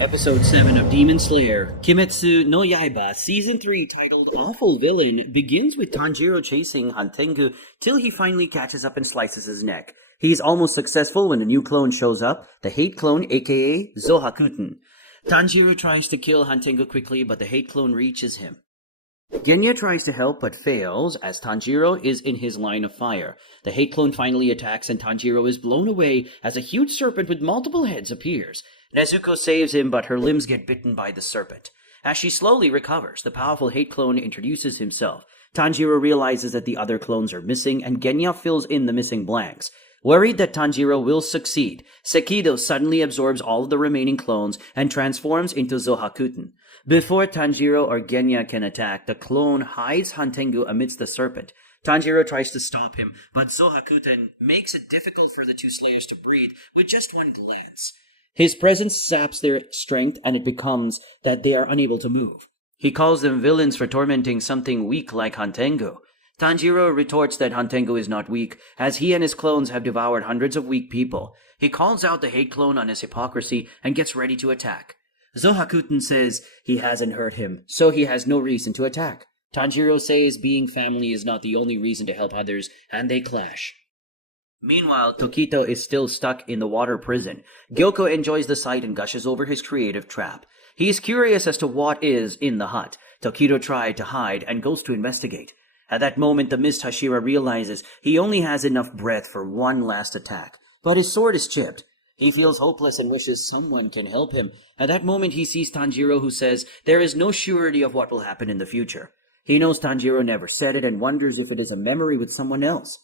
Episode 7 of Demon Slayer, Kimetsu no Yaiba, Season 3, titled Awful Villain, begins with Tanjiro chasing Hantengu till he finally catches up and slices his neck. He's almost successful when a new clone shows up, the hate clone aka Zohakuten. Tanjiro tries to kill Hantengu quickly, but the hate clone reaches him. Genya tries to help but fails as Tanjiro is in his line of fire. The hate clone finally attacks and Tanjiro is blown away as a huge serpent with multiple heads appears. Nezuko saves him, but her limbs get bitten by the serpent. As she slowly recovers, the powerful hate clone introduces himself. Tanjiro realizes that the other clones are missing, and Genya fills in the missing blanks. Worried that Tanjiro will succeed, Sekido suddenly absorbs all of the remaining clones and transforms into Zohakuten. Before Tanjiro or Genya can attack, the clone hides Hantengu amidst the serpent. Tanjiro tries to stop him, but Zohakuten makes it difficult for the two slayers to breathe with just one glance. His presence saps their strength, and it becomes that they are unable to move. He calls them villains for tormenting something weak like Hantengu. Tanjiro retorts that Hantengu is not weak, as he and his clones have devoured hundreds of weak people. He calls out the hate clone on his hypocrisy and gets ready to attack. Zohakuten says he hasn't hurt him, so he has no reason to attack. Tanjiro says being family is not the only reason to help others, and they clash. Meanwhile, Tokido is still stuck in the water prison. Gyoko enjoys the sight and gushes over his creative trap. He is curious as to what is in the hut. Tokido tried to hide and goes to investigate. At that moment, the Mist Hashira realizes he only has enough breath for one last attack, but his sword is chipped. He feels hopeless and wishes someone can help him. At that moment, he sees Tanjiro, who says there is no surety of what will happen in the future. He knows Tanjiro never said it and wonders if it is a memory with someone else.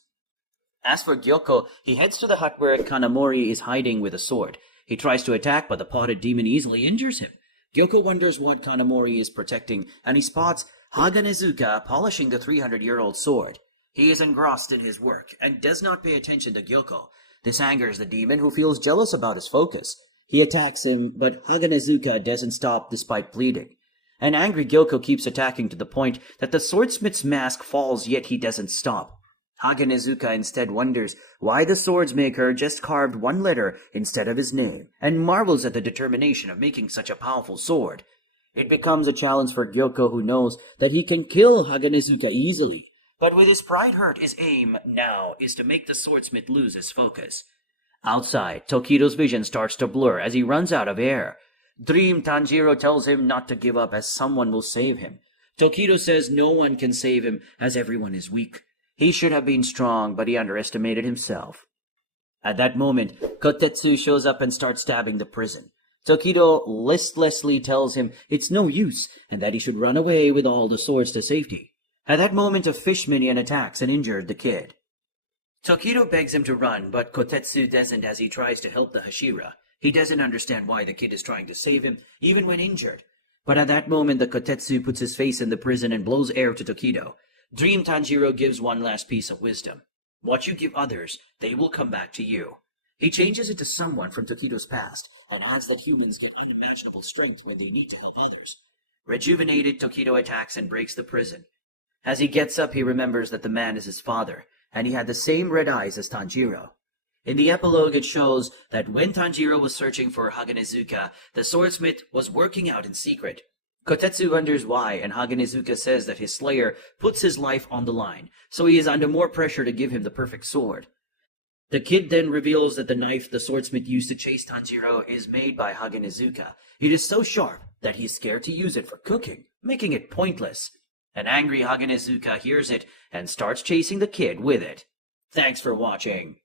As for Gyoko, he heads to the hut where Kanamori is hiding with a sword. He tries to attack, but the potted demon easily injures him. Gyoko wonders what Kanamori is protecting, and he spots Haganezuka polishing the 300-year-old sword. He is engrossed in his work, and does not pay attention to Gyoko. This angers the demon, who feels jealous about his focus. He attacks him, but Haganezuka doesn't stop despite pleading. An angry Gyoko keeps attacking to the point that the swordsmith's mask falls, yet he doesn't stop. Haganezuka instead wonders why the swordsmaker just carved one letter instead of his name, and marvels at the determination of making such a powerful sword. It becomes a challenge for Gyoko, who knows that he can kill Haganezuka easily. But with his pride hurt, his aim now is to make the swordsmith lose his focus. Outside, Tokido's vision starts to blur as he runs out of air. Dream Tanjiro tells him not to give up as someone will save him. Tokido says no one can save him as everyone is weak. He should have been strong, but he underestimated himself. At that moment, Kotetsu shows up and starts stabbing the prison. Tokido listlessly tells him it's no use, and that he should run away with all the swords to safety. At that moment, a fish minion attacks and injures the kid. Tokido begs him to run, but Kotetsu doesn't as he tries to help the Hashira. He doesn't understand why the kid is trying to save him, even when injured. But at that moment, the Kotetsu puts his face in the prison and blows air to Tokido. Dream Tanjiro gives one last piece of wisdom. What you give others, they will come back to you. He changes it to someone from Tokido's past, and adds that humans get unimaginable strength when they need to help others. Rejuvenated, Tokido attacks and breaks the prison. As he gets up, he remembers that the man is his father, and he had the same red eyes as Tanjiro. In the epilogue, it shows that when Tanjiro was searching for Haganezuka, the swordsmith was working out in secret. Kotetsu wonders why, and Haganezuka says that his slayer puts his life on the line, so he is under more pressure to give him the perfect sword. The kid then reveals that the knife the swordsmith used to chase Tanjiro is made by Haganezuka. It is so sharp that he's scared to use it for cooking, making it pointless. An angry Haganezuka hears it and starts chasing the kid with it. Thanks for watching.